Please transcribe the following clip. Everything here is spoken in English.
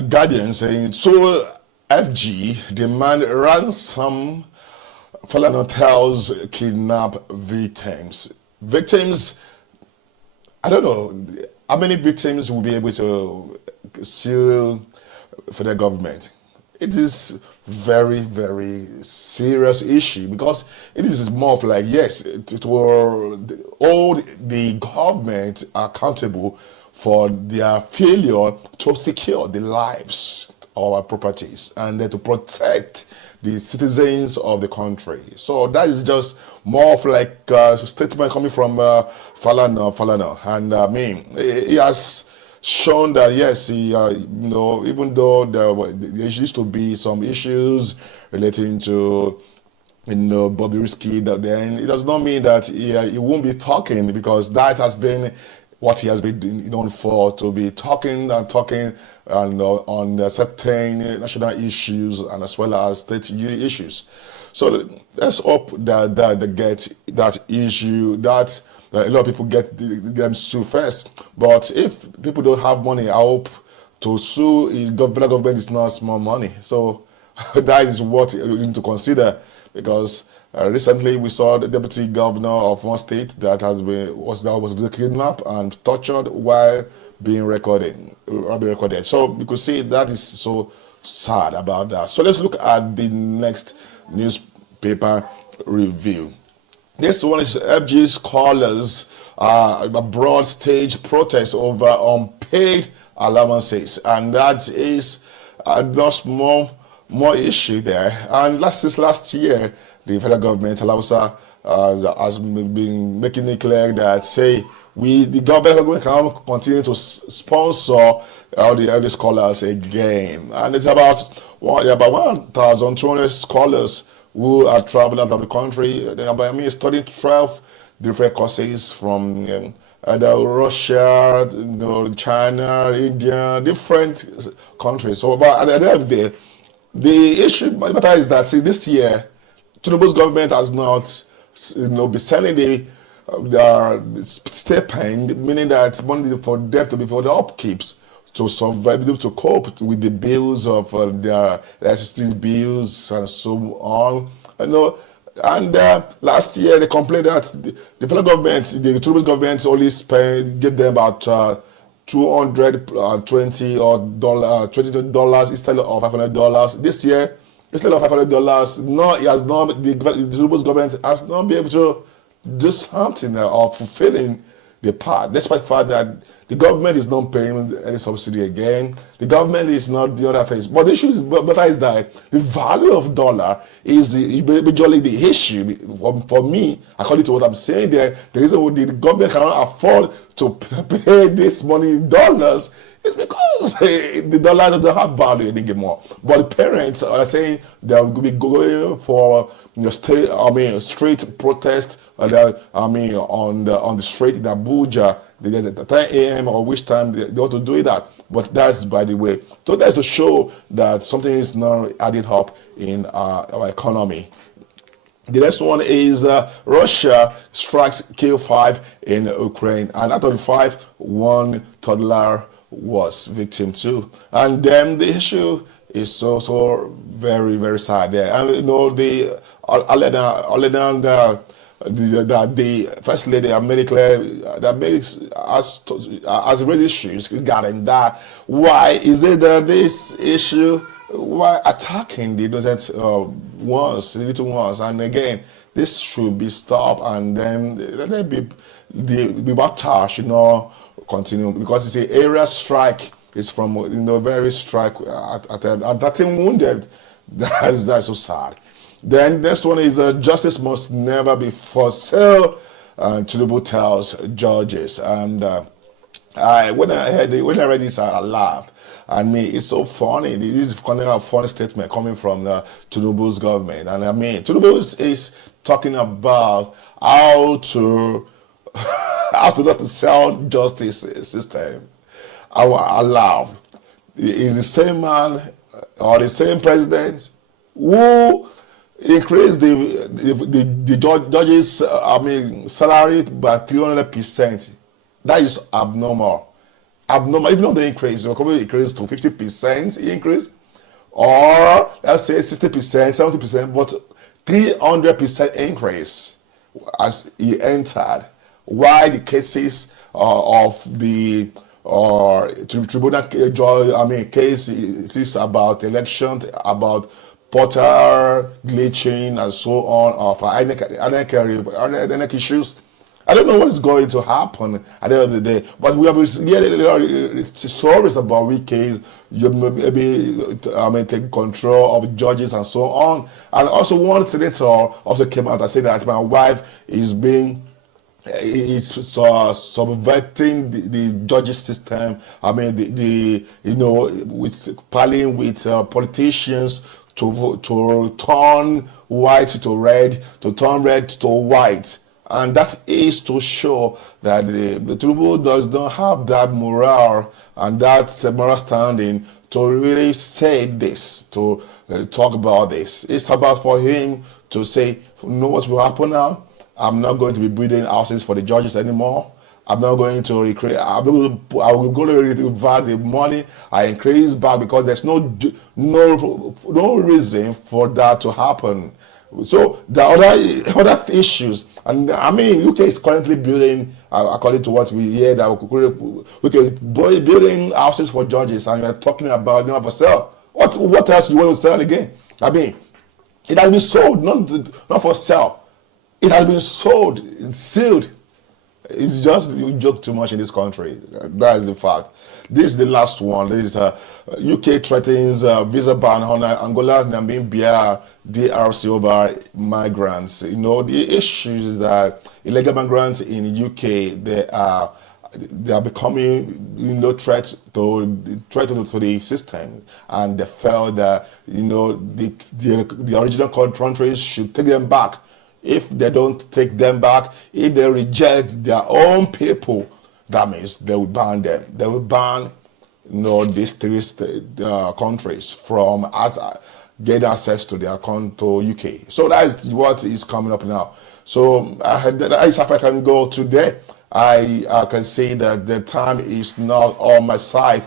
Guardian saying, so FG demand ransom. Falana tells kidnap victims. Victims, I don't know how many victims will be able to sue for the government. It is very, very serious issue because it is more of like, yes, it will hold the government accountable for their failure to secure the lives of our properties and to protect the citizens of the country. So that is just more of like a statement coming from Falana. And I mean, he has shown that yes, he, even though there used to be some issues relating to Bobby Risky, that then it does not mean that he won't be talking, because that has been what he has been known for, to be talking and on certain national issues and as well as state issues. So let's hope that they get that issue, that a lot of people get them sue first. But if people don't have money, I hope to sue federal government is not small money. So that is what we need to consider, because recently we saw the deputy governor of one state that was kidnapped and tortured while being recorded. So you could see that is so sad about that. So let's look at the next newspaper review. This one is FG scholars a broad stage protest over unpaid allowances, and that is just more issue there. And last year, the federal government has been making it clear that the government can continue to sponsor all the early scholars again, and it's about 1,200 scholars who are traveling out of the country. I mean, studying 12 different courses from Russia, China, India, different countries. So, but at the end of the day, the issue matter is that this year, Tinubu's government has not, been sending the stipend, meaning that money for them to be for the upkeeps, to survive, able to cope with the bills of their electricity bills and so on. And last year they complained that the federal government, the Tinubu's government, only gave them about $220 or $20 instead of $500. This year, instead of $500, no, the Tinubu's government has not been able to do something of fulfilling the part, despite the fact that the government is not paying any subsidy again. The government is not the other things. But the issue is that the value of dollar is majorly the issue. For me, according to what I'm saying there, the reason why the government cannot afford to pay this money in dollars is because the dollar doesn't have value anymore. But the parents are saying they'll be going for street protest. On the street in Abuja, there's at 10 a.m. or which time they want to do that. But that's by the way. So that's to show that something is now adding up in our economy. The next one is Russia strikes kill 5 in Ukraine, and out of the 5, 1 toddler was victim too. And then the issue is so very, very sad there. And the first lady has raised issues regarding that. Why is it that this issue, why attacking the innocent ones, the little ones? And again, this should be stopped, and then the battle should not continue, because it's an area strike. It's from very strike and 13 wounded. That's so sad. Then next one is justice must never be for sale. Tinubu tells judges. And when I read this, I laughed. I mean, it's so funny. This is kind of a funny statement coming from Tinubu's government. And I mean, Tinubu is talking about how to not to sell justice system. I laughed. Is the same man or the same president who increased the judges salary by 300%. That is abnormal. abnormal, even though the increase, it probably increase to 50% increase, or let's say 60%, 70%, but 300% increase as he entered. Why the cases of the tribunal case is about election, about portal glitching and so on, of INEC issues. I don't know what is going to happen at the end of the day, but we have heard stories about weekends, you maybe taking control of judges and so on. And also, one senator also came out and said that my wife is subverting the judges system. I mean, with palling with politicians to turn white to red, to turn red to white. And that is to show that the Tinubu does not have that morale and that moral standing to really say this, to talk about this. It's about for him to say, you know what will happen now? I'm not going to be building houses for the judges anymore. I'm not going to recreate. I will go to revert the money I increase back, because there's no reason for that to happen. So the other issues, and I mean, UK is currently building, according to what we hear, that UK is building houses for judges, and you're talking about for sale. What else do you want to sell again? I mean, it has been sold, not for sale. It has been sold, it's sealed. It's just you joke too much in this country. That is the fact. This is the last one. This is UK threatens visa ban on Angola, Namibia, DRC over migrants. You know, the issue is that illegal migrants in the UK, they are becoming, threat to the system, and they felt that the original countries should take them back. If they don't take them back, if they reject their own people, that means they will ban them. They will ban, these three countries from getting access to their to UK. So that is what is coming up now. So that is how I can go today. I can say that the time is not on my side.